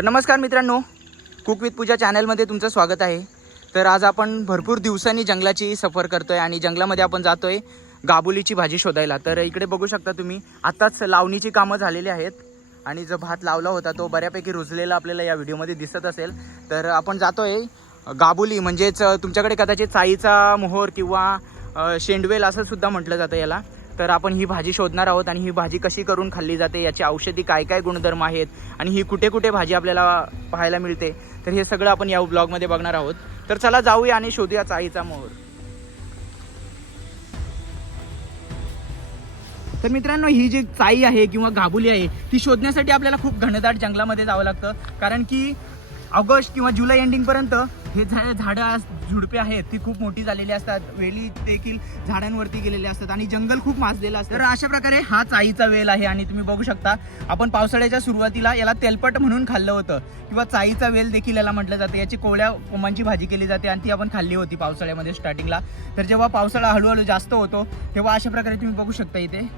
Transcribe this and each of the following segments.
तर नमस्कार मित्रांनो कुक विथ पूजा चॅनलमध्ये तुमचं स्वागत आहे. तर आज आपण भरपूर दिवसांनी जंगलाची सफर करतोय आणि जंगलामध्ये आपण जातोय गाबुलीची भाजी शोधायला. तर इकडे बघू शकता तुम्ही आत्ताच लावणीची कामं झालेली आहेत आणि जो भात लावला होता तो बऱ्यापैकी रुजलेला आपल्याला या व्हिडिओमध्ये दिसत असेल. तर आपण जातोय गाबुली म्हणजेच तुमच्याकडे कदाचित चाईचा मोहोर किंवा शेंडवेल असं सुद्धा म्हटलं जातं याला. तर आपण ही भाजी शोधणार आहोत आणि ही भाजी कशी करून खाल्ली जाते याची औषधी काय काय गुणधर्म आहेत आणि ही कुठे कुठे भाजी आपल्याला पाहायला मिळते तर हे सगळं आपण या ब्लॉगमध्ये बघणार आहोत. तर चला जाऊया आणि शोधूया चाईचा मोहर तर मित्रांनो ही जी चाई आहे किंवा गाबुली आहे ती शोधण्यासाठी आपल्याला खूप घनदाट जंगलामध्ये जावं लागतं कारण की ऑगस्ट किंवा जुलै एंडिंगपर्यंत हे झाडं झाडं झुडपे आहेत ती खूप मोठी झालेली असतात. वेली देखील झाडांवरती गेलेले असतात आणि जंगल खूप माजलेलं असतं. तर अशा प्रकारे हा चाईचा वेल आहे आणि तुम्ही बघू शकता आपण पावसाळ्याच्या सुरुवातीला याला तेलपट म्हणून खाल्लं होतं. किंवा चाईचा वेल देखील याला म्हटलं जातं. याची कोवळ्या कोमांची भाजी केली जाते आणि ती आपण खाल्ली होती पावसाळ्यामध्ये स्टार्टिंगला तर जेव्हा पावसाळा हळूहळू जास्त होतो तेव्हा अशा प्रकारे तुम्ही बघू शकता इथे.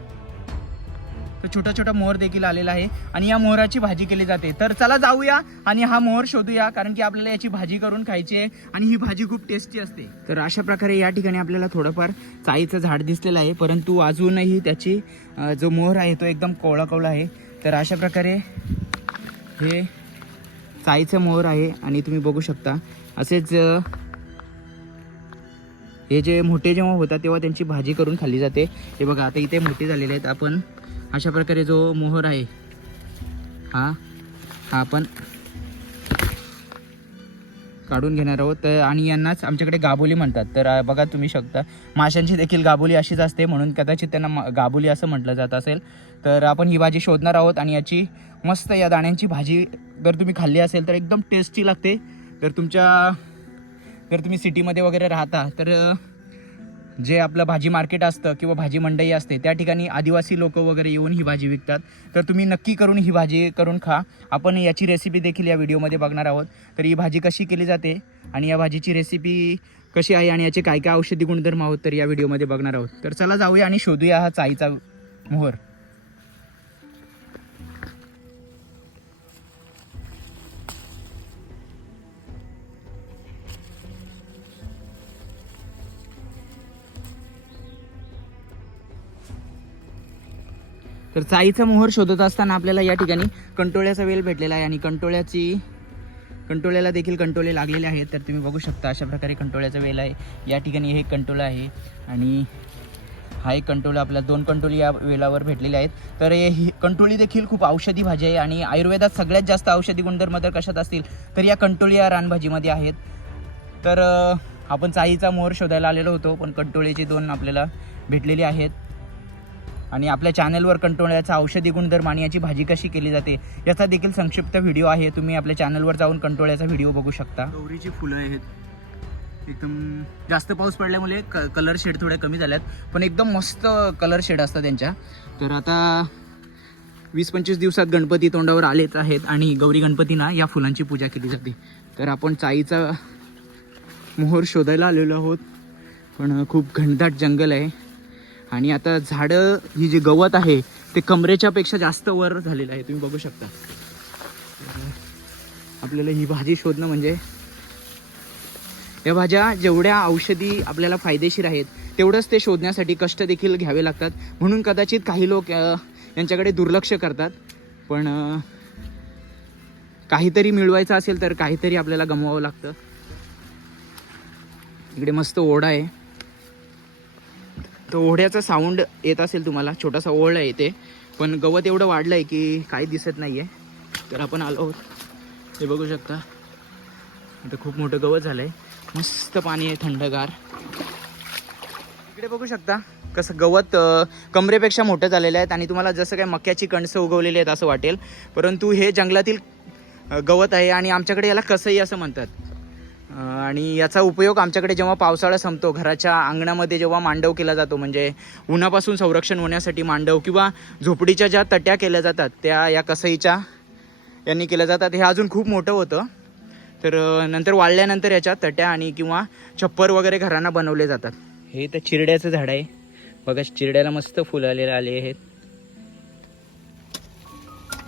तर छोटा छोटा मोहर देखील आलेला आहे. आणि या मोहराची भाजी केली जाते. तर चला जाऊया आणि हा मोहर शोधूया कारण की आपल्याला याची भाजी करून खायची आहे आणि ही भाजी खूप टेस्टी असते. तर अशा प्रकारे या ठिकाणी आपल्याला थोडंफार चाईचं झाड दिसलेलं आहे परंतु अजूनही त्याची जो मोहर आहे तो एकदम कोवळा कोवळा आहे. तर अशा प्रकारे हे चाईचं मोहर आहे आणि तुम्ही बघू शकता. असेच हे जे मोठे जेव्हा होतात तेव्हा त्यांची भाजी करून खाल्ली जाते. हे बघा आता इथे मोठे झालेले आहेत. आपण अशा प्रकारे जो मोहर आहे हा हा आपण काढून घेणार आहोत. तर आणि यांनाच आमच्याकडे गाबोली म्हणतात. तर बघा तुम्ही शकता. माशांची देखील गाबोली अशीच असते म्हणून कदाचित त्यांना गाबोली असं म्हटलं जात असेल. तर आपण ही भाजी शोधणार आहोत आणि याची मस्त या दाण्यांची भाजी जर तुम्ही खाल्ली असेल तर एकदम टेस्टी लागते. तर तुमच्या जर तुम्ही सिटीमध्ये वगैरे राहता तर जे आपलं भाजी मार्केट असतं किंवा भाजी मंडई असते त्या ठिकाणी आदिवासी लोक वगैरे येऊन ही भाजी विकतात. तर तुम्ही नक्की करून ही भाजी करून खा. आपण याची रेसिपी देखील या व्हिडिओमध्ये बघणार आहोत. तर ही भाजी कशी केली जाते आणि या भाजीची रेसिपी कशी आहे आणि याचे काय काय औषधी गुणधर्म आहोत तर या व्हिडिओमध्ये बघणार आहोत. तर चला जाऊया आणि शोधूया हा चाईचा मोहर. तर चाईचा मोहर शोधत असताना आपल्याला या ठिकाणी कंटोळ्याचा वेल भेटलेला आहे आणि कंटोळ्याची कंटोळ्याला देखील कंटोळे लागलेले आहेत. तर तुम्ही बघू शकता अशा प्रकारे कंटोळ्याचा वेल आहे. या ठिकाणी हे कंटोळा आहे आणि हा एक कंटोळा आपल्या दोन कंटोळी या वेलावर भेटलेले आहेत. तर हे- ही कंटोळी देखील खूप औषधी भाजी आहे आणि आयुर्वेदात सगळ्यात जास्त औषधी गुणधर्म जर कशात असतील तर या कंटोळी या रानभाजीमध्ये आहेत. तर आपण चाईचा मोहर शोधायला आलेलो होतो पण कंटोळीचे दोन आपल्याला भेटलेले आहेत. आणि आपल्या चॅनलवर कंटोळ्याचा औषधी गुणधर्म आणि याची भाजी कशी केली जाते याचा देखील संक्षिप्त व्हिडिओ आहे. तुम्ही आपल्या चॅनलवर जाऊन कंटोळ्याचा व्हिडिओ बघू शकता. गौरीची फुलं आहेत. एकदम जास्त पाऊस पडल्यामुळे क कलर शेड थोड्या कमी झाल्यात पण एकदम मस्त कलर शेड असतात त्यांच्या. तर आता वीस पंचवीस दिवसात गणपती तोंडावर आलेच आहेत आणि गौरी गणपतींना या फुलांची पूजा केली जाते. तर आपण चाईचा मोहर शोधायला आलेलो आहोत. पण खूप घनदाट जंगल आहे. आणि आता झाडं ही जी गवत आहे ते कमरेच्या पेक्षा जास्त वर झालेलं आहे. तुम्ही बघू शकता. आपल्याला ही भाजी शोधणं म्हणजे या भाज्या जेवढ्या औषधी आपल्याला फायदेशीर आहेत तेवढंच ते शोधण्यासाठी कष्ट देखील घ्यावे लागतात. म्हणून कदाचित काही लोक यांच्याकडे दुर्लक्ष करतात. पण काहीतरी मिळवायचं असेल तर काहीतरी आपल्याला गमवावं लागतं. इकडे मस्त ओढा आहे. तो ओढ्याचा साऊंड येत असेल तुम्हाला छोटासा ओढा आहे इथे पण गवत एवढं वाढलं आहे की काही दिसत नाही आहे तर आपण आलो आहोत. हे बघू शकता. आता खूप मोठं गवत झालं आहे मस्त पाणी आहे थंडगार. इकडे बघू शकता कसं गवत कमरेपेक्षा मोठं झालेलं आहेत आणि तुम्हाला जसं काय मक्याची कणसं उगवलेली आहेत असं वाटेल. परंतु हे जंगलातील गवत आहे आणि आमच्याकडे याला कसंही असं म्हणतात. आणि याचा उपयोग आमच्याकडे जेव्हा पावसाळा संपतो घराच्या अंगणामध्ये जेव्हा मांडव केला जातो म्हणजे उन्हापासून संरक्षण होण्यासाठी मांडव किंवा झोपडीच्या ज्या तट्या केल्या जातात त्या या कसईच्या यांनी केल्या जातात. हे अजून खूप मोठं होतं. तर नंतर वाळल्यानंतर याच्या तट्या आणि किंवा छप्पर वगैरे घरांना बनवले जातात. हे तर चिरड्याचं झाड आहे. बघा चिरड्याला मस्त फुलं आलेले आले आहेत.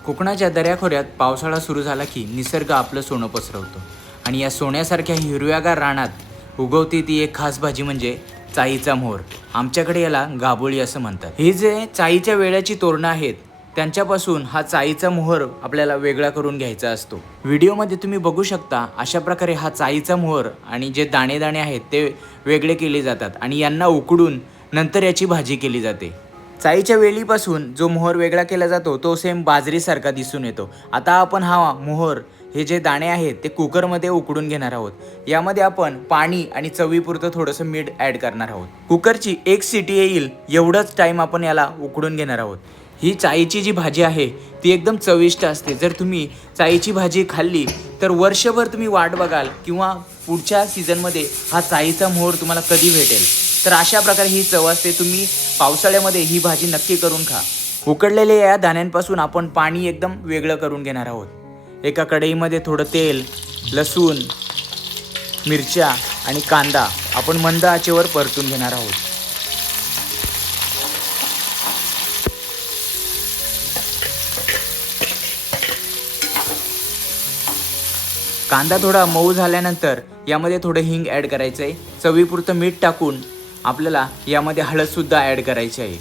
कोकणाच्या दऱ्याखोऱ्यात पावसाळा सुरू झाला की निसर्ग आपलं सोनं पसरवतो. आणि या सोन्यासारख्या हिरव्यागार रानात उगवते ती एक खास भाजी म्हणजे चाईचा मोहर आमच्याकडे याला गाबोळी असं म्हणतात. ही जे चाईच्या वेळाची तोरणं आहेत त्यांच्यापासून हा चाईचा मोहर आपल्याला वेगळा करून घ्यायचा असतो. व्हिडिओमध्ये तुम्ही बघू शकता अशा प्रकारे हा चाईचा मोहर आणि जे दाणे दाणे आहेत ते वेगळे केले जातात आणि यांना उकडून नंतर याची भाजी केली जाते. चाईच्या वेलीपासून जो मोहर वेगळा केला जातो तो सेम बाजरीसारखा दिसून येतो. आता आपण हा मोहर हे जे दाणे आहेत ते कुकरमध्ये उकडून घेणार आहोत. यामध्ये आपण पाणी आणि चवीपुरतं थोडंसं मीठ ॲड करणार आहोत. कुकरची एक सिटी येईल एवढंच टाईम आपण याला उकडून घेणार आहोत. ही चाईची जी भाजी आहे ती एकदम चविष्ट असते. जर तुम्ही चाईची भाजी खाल्ली तर वर्षभर तुम्ही वाट बघाल किंवा पुढच्या सीझनमध्ये हा चाईचा मोहर तुम्हाला कधी भेटेल. तर अशा प्रकारे ही चव असते. तुम्ही पावसाळ्यामध्ये ही भाजी नक्की करून खा. उकडलेल्या या दाण्यांपासून आपण पाणी एकदम वेगळं करून घेणार आहोत. एका कढईमध्ये थोडं तेल लसूण मिरच्या आणि कांदा आपण मंद आचेवर परतून घेणार आहोत. कांदा थोडा मऊ झाल्यानंतर यामध्ये थोडं हिंग ॲड करायचं आहे चवीपुरतं मीठ टाकून आपल्याला यामध्ये हळदसुद्धा ॲड करायची आहे.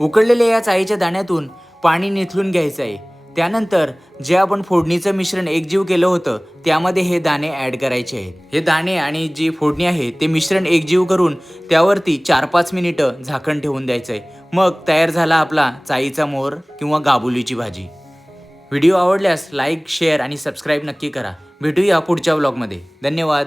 उकडलेल्या या चाईच्या दाण्यातून पाणी निथळून घ्यायचं आहे. त्यानंतर जे आपण फोडणीचं मिश्रण एकजीव केलं होतं त्यामध्ये हे दाणे ॲड करायचे आहेत. हे दाणे आणि जी फोडणी आहे ते मिश्रण एकजीव करून त्यावरती चार पाच मिनिटं झाकण ठेवून द्यायचं आहे. मग तयार झाला आपला चाईचा मोहर किंवा गाबुलीची भाजी. व्हिडिओ आवडल्यास लाईक शेअर आणि सबस्क्राईब नक्की करा. भेटूया पुढच्या व्लॉगमध्ये धन्यवाद.